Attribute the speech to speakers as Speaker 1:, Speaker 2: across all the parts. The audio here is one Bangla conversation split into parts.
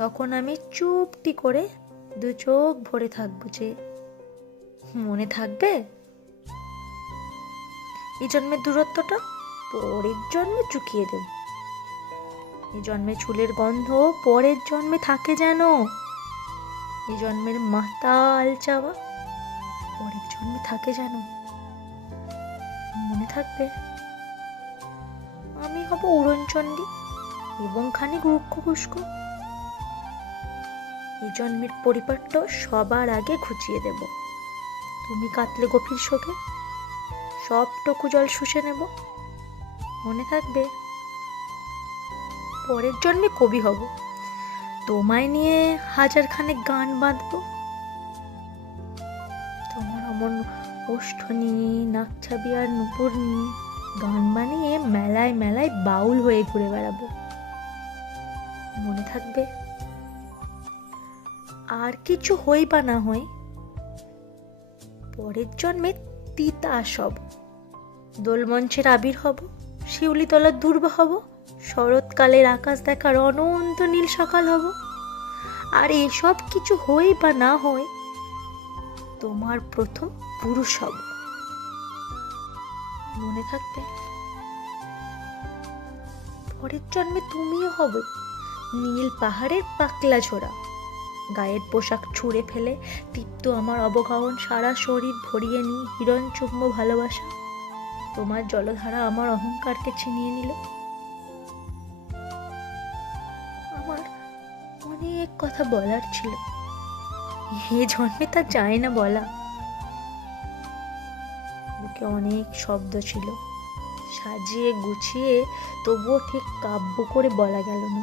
Speaker 1: তখন আমি চুপটি করে দু চোখ ভরে থাকব যে মনে থাকবে? এই জন্মের দূরত্বটা পরের জন্মে চুকিয়ে দেব। এই জন্মে চুলের গন্ধ পরের জন্মে থাকে যেন। এই জন্মের মাতাল চাওয়া পরের জন্মে থাকে যেন। মনে থাকবে? আমি হব উড়নচণ্ডী এবং খানিক রুক্ষ খুস্ক এই জন্মের পরিপাট্য সবার আগে ঘুচিয়ে দেব। তুমি কাতলে গভীর শোকে, সবটুকু জল শুষে নেব। মনে থাকবে, পরের জন্মে কবি হব। তোমায় নিয়ে হাজার খানেক গান বাঁধবো। তোমার অমন ওষ্ঠ নিয়ে নাকছাবি আর নুপুর নিয়ে গান বানিয়ে মেলায় মেলায় বাউল হয়ে ঘুরে বেড়াবো। মনে থাকবে কিছু হই বা না হই, পরের জন্মে তিতা সব। দোলমঞ্চের আবির হব শিউলি তলার দুর্বা হব, শরৎকালের আকাশ দেখার অনন্ত নীল সকাল হব। আর এসব কিছু হই বা না হই, তোমার প্রথম পুরুষ হব। মনে থাকবে? পরের জন্মে তুমিও হবে নীল পাহাড়ের পাকলা ছোড়া গায়ের পোশাক ছুঁড়ে ফেলে, তৃপ্ত আমার অবগাহন সারা শরীর ভরিয়ে নিয়ে হিরণ চুম্ব ভালোবাসা। তোমার জলধারা আমার অহংকারকে ছিনিয়ে নিল। আমার অনেক কথা বলার ছিল। এ জন্মে তা যায় না বলা। বুকে অনেক শব্দ ছিল। সাজিয়ে গুছিয়ে তবুও ঠিক কাব্য করে বলা গেল না।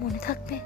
Speaker 1: মনে থাকবে